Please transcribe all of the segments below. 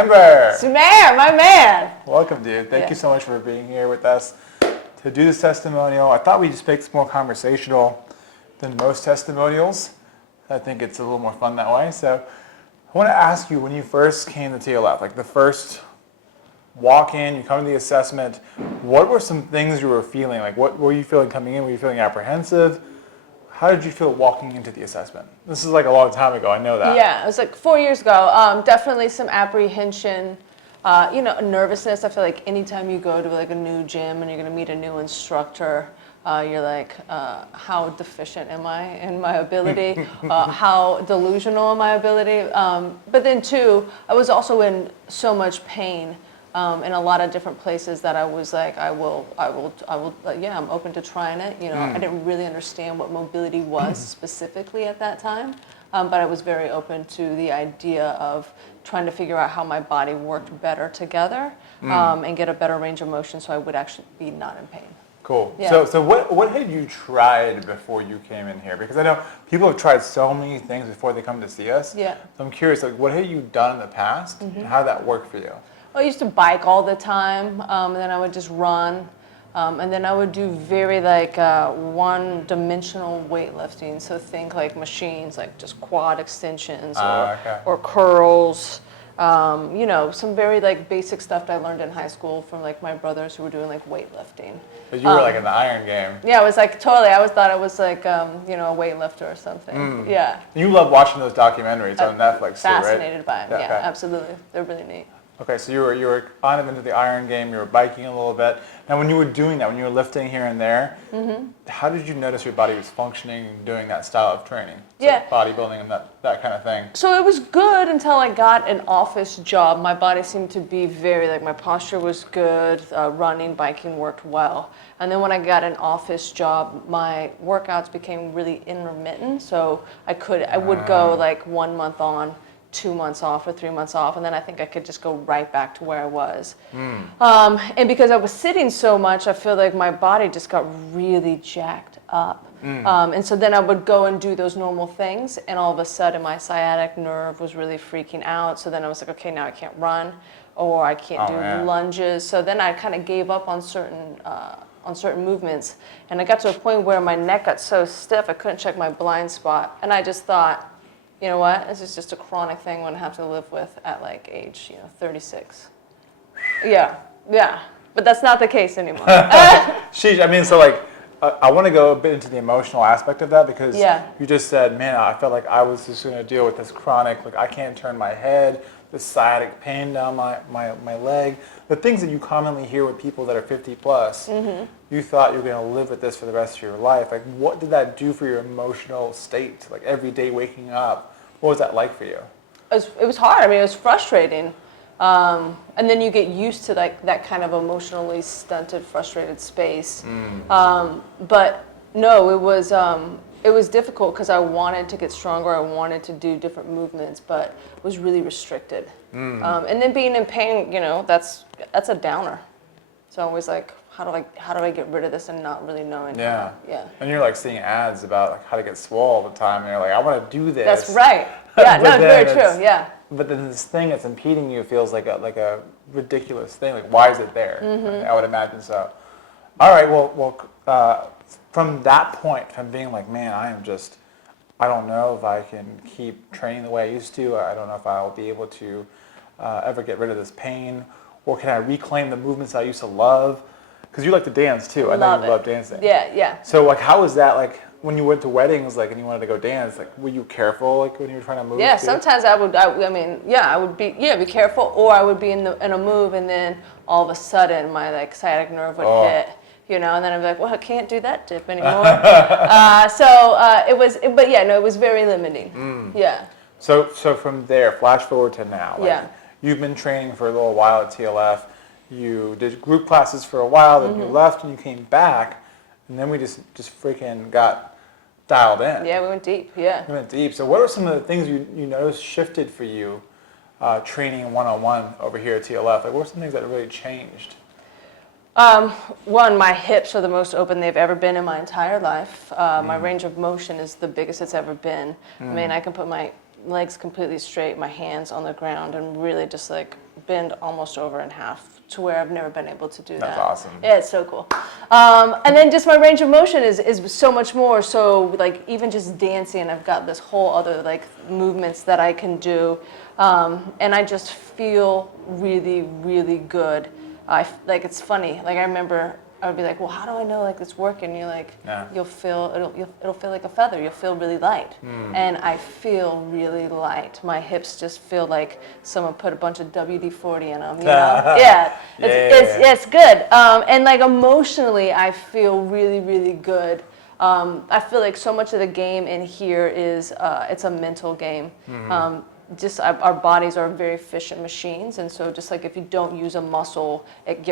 Amber! Sumair, my man! Welcome, dude. Thank you so much for being here with us to do this testimonial. I thought we'd just make this more conversational than most testimonials. I think it's a little more fun that way. So I want to ask you, when you first came to TLF, like the first walk in, you come to the assessment, what were some things you were feeling? Like what were you feeling coming in? Were you feeling apprehensive? How did you feel walking into the assessment? This is like a long time ago, I know that. Yeah, it was like 4 years ago. Definitely some apprehension, nervousness. I feel like anytime you go to like a new gym and you're gonna meet a new instructor, you're like, how deficient am I in my ability? How delusional in my ability? But then too, I was also in so much pain in a lot of different places that I was like, I'm open to trying it. I didn't really understand what mobility was specifically at that time, but I was very open to the idea of trying to figure out how my body worked better together and get a better range of motion so I would actually be not in pain. Cool. Yeah. So what had you tried before you came in here? Because I know people have tried so many things before they come to see us. Yeah. So I'm curious, like, what had you done in the past, and how did that work for you? I used to bike all the time, and then I would just run, and then I would do very one-dimensional weightlifting. So think like machines, like just quad extensions or curls. Some very like basic stuff that I learned in high school from like my brothers who were doing like weightlifting. But you were like in the iron game. Yeah, it was like totally. I always thought I was like a weightlifter or something. Yeah. You love watching those documentaries on Netflix too, right? Fascinated by them. Yeah, okay. Absolutely. They're really neat. Okay, so you were on into the iron game, you were biking a little bit. Now when you were doing that, when you were lifting here and there, how did you notice your body was functioning doing that style of training? So bodybuilding and that kind of thing. So it was good until I got an office job. My body seemed to be my posture was good, running, biking worked well. And then when I got an office job, my workouts became really intermittent. So I would go like 1 month on, 2 months off or 3 months off, and then I think I could just go right back to where I was. And because I was sitting so much, I feel like my body just got really jacked up. And so then I would go and do those normal things, and all of a sudden my sciatic nerve was really freaking out. So then I was like, okay, now I can't run, or I can't do lunges. So then I kind of gave up on certain movements, and I got to a point where my neck got so stiff I couldn't check my blind spot, and I just thought, you know what? This is just a chronic thing I'm gonna have to live with at like age, 36. Yeah. But that's not the case anymore. Sheesh, I mean, so like, I want to go a bit into the emotional aspect of that because you just said, man, I felt like I was just gonna deal with this chronic, like I can't turn my head, this sciatic pain down my leg, the things that you commonly hear with people that are 50 plus. You thought you were going to live with this for the rest of your life. Like, what did that do for your emotional state? Like every day waking up, what was that like for you? It was hard. I mean, it was frustrating. And then you get used to like that kind of emotionally stunted, frustrated space. But no, it was difficult because I wanted to get stronger. I wanted to do different movements, but it was really restricted. And then being in pain, that's a downer. So I was like, how do I get rid of this and not really knowing? Yeah. And you're like seeing ads about like how to get swole all the time, and you're like, I want to do this. That's right. Yeah, no, it's very true. Yeah. But then this thing that's impeding you feels like a ridiculous thing. Like, why is it there? I would imagine so. All right. Well. From that point, from being like, man, I don't know if I can keep training the way I used to. I don't know if I'll be able to ever get rid of this pain, or can I reclaim the movements I used to love? Because you like to dance too. I know you love dancing. Yeah. So like, how was that like when you went to weddings, like, and you wanted to go dance? Like, were you careful, like, when you were trying to move? Yeah, sometimes I would be careful, or I would be in a move, and then all of a sudden my like sciatic nerve would hit. And then I'd be like, well, I can't do that dip anymore. It was very limiting. Yeah. So from there, flash forward to now. Like, you've been training for a little while at TLF. You did group classes for a while, then you left and you came back, and then we just freaking got dialed in. Yeah, we went deep. Yeah. We went deep. So what are some of the things you noticed shifted for you training one-on-one over here at TLF? Like, what were some things that really changed? One, my hips are the most open they've ever been in my entire life. My range of motion is the biggest it's ever been. I mean, I can put my legs completely straight, my hands on the ground, and really just like bend almost over in half to where I've never been able to do that. That's awesome. Yeah, it's so cool. And then just my range of motion is so much more. So like even just dancing, I've got this whole other like movements that I can do. And I just feel really, really good. Like it's funny. Like I remember I would be like, well, how do I know like it's working? And you're like, you'll feel it'll feel like a feather. You'll feel really light, and I feel really light. My hips just feel like someone put a bunch of WD-40 in them. You know? Yeah, it's good. And like emotionally, I feel really, really good. I feel like so much of the game in here is it's a mental game. Just our bodies are very efficient machines, and so just like if you don't use a muscle,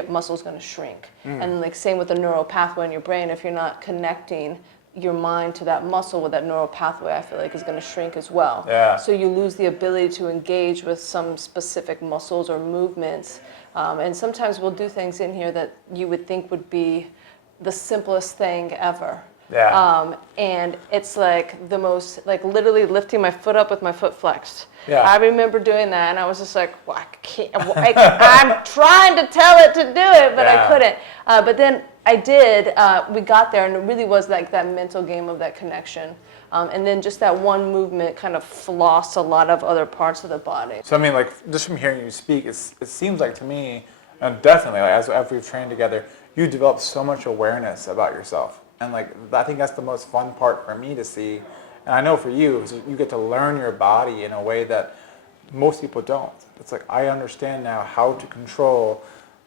muscle's going to shrink. And like same with the neural pathway in your brain, if you're not connecting your mind to that muscle with that neural pathway, I feel like is going to shrink as well. Yeah. So you lose the ability to engage with some specific muscles or movements. And sometimes we'll do things in here that you would think would be the simplest thing ever. Yeah. And it's like the most, like literally lifting my foot up with my foot flexed. Yeah. I remember doing that, and I was just like, well, I can't. I'm trying to tell it to do it, but I couldn't. But then I did. We got there, and it really was like that mental game of that connection. And then just that one movement kind of flossed a lot of other parts of the body. So I mean, like just from hearing you speak, it seems like to me, and definitely like, as we've trained together, you developed so much awareness about yourself. And like I think that's the most fun part for me to see, and I know for you, is you get to learn your body in a way that most people don't. It's like I understand now how to control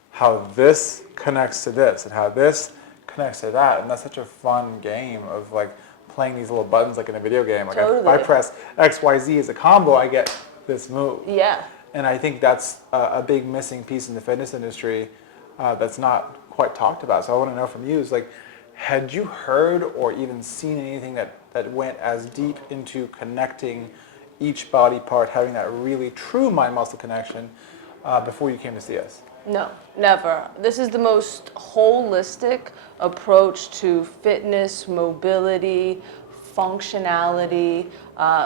how this connects to this and how this connects to that, and that's such a fun game of like playing these little buttons like in a video game. Like Totally. if I press X, Y, Z as a combo, I get this move. Yeah. And I think that's a big missing piece in the fitness industry that's not quite talked about. So I want to know from you is like, had you heard or even seen anything that went as deep into connecting each body part, having that really true mind-muscle connection before you came to see us? No, never. This is the most holistic approach to fitness, mobility, functionality,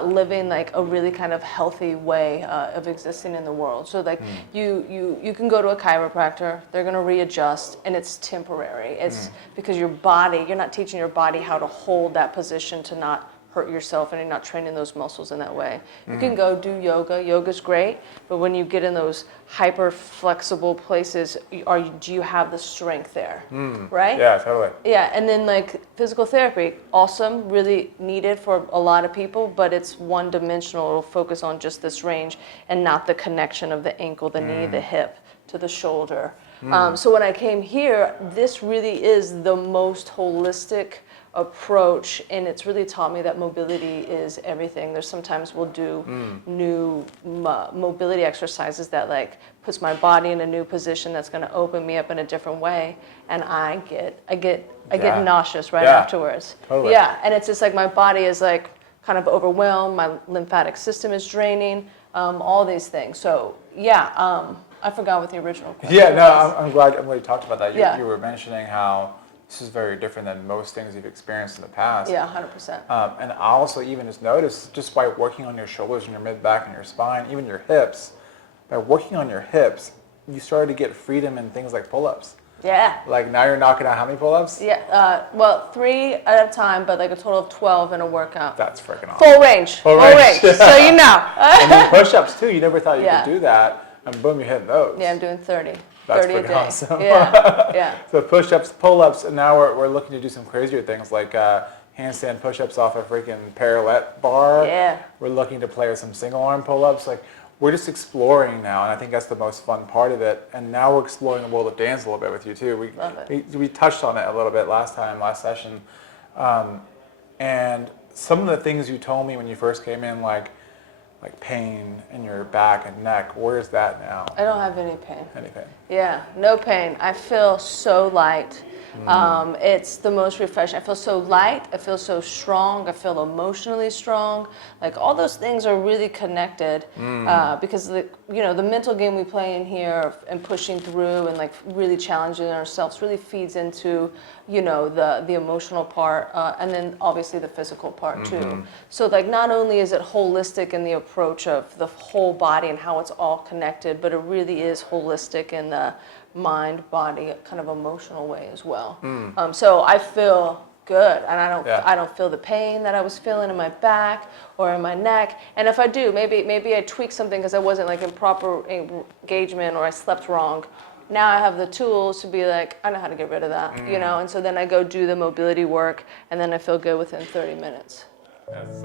living like a really kind of healthy way of existing in the world. So like you can go to a chiropractor, they're going to readjust, and it's temporary. It's because your body, you're not teaching your body how to hold that position to not hurt yourself, and you're not training those muscles in that way. You can go do yoga. Yoga's great, but when you get in those hyper flexible places, do you have the strength there, right? Yeah, totally. Yeah, and then like physical therapy, awesome, really needed for a lot of people, but it's one-dimensional. It'll focus on just this range and not the connection of the ankle, the knee, the hip to the shoulder. So when I came here, this really is the most holistic approach, and it's really taught me that mobility is everything. There's sometimes we'll do new mobility exercises that like puts my body in a new position that's going to open me up in a different way, and I get nauseous right afterwards. Totally. Yeah, and it's just like my body is like kind of overwhelmed, my lymphatic system is draining, all these things. So yeah, I forgot what the original question was. I'm glad you talked about that. You were mentioning how this is very different than most things you've experienced in the past. Yeah, 100%. And I also even just noticed, just by working on your shoulders and your mid-back and your spine, even your hips, by working on your hips, you started to get freedom in things like pull-ups. Yeah. Like now you're knocking out how many pull-ups? Yeah, well, 3 at a time, but like a total of 12 in a workout. That's freaking awesome. Full range. Full range. So you know. And then push-ups too. You never thought you could do that, and boom, you're hitting those. Yeah, I'm doing 30. That's 30 a day. Awesome. Yeah. So push-ups, pull-ups, and now we're looking to do some crazier things like handstand push-ups off a freaking parallel bar. Yeah. We're looking to play with some single-arm pull-ups. Like we're just exploring now, and I think that's the most fun part of it. And now we're exploring the world of dance a little bit with you too. Love it. We touched on it a little bit last session, and some of the things you told me when you first came in, like pain in your back and neck. Where's that now? I don't have any pain. Anything? Yeah, no pain. I feel so light. It's the most refreshing. I feel so light. I feel so strong. I feel emotionally strong. Like all those things are really connected because the mental game we play in here and pushing through and like really challenging ourselves really feeds into the emotional part and then obviously the physical part too. So like not only is it holistic in the approach of the whole body and how it's all connected, but it really is holistic in the mind, body, kind of emotional way as well. So I feel good, and I don't feel the pain that I was feeling in my back or in my neck. And if I do, maybe I tweak something because I wasn't like in proper engagement or I slept wrong. Now I have the tools to be like, I know how to get rid of that, And so then I go do the mobility work, and then I feel good within 30 minutes. That's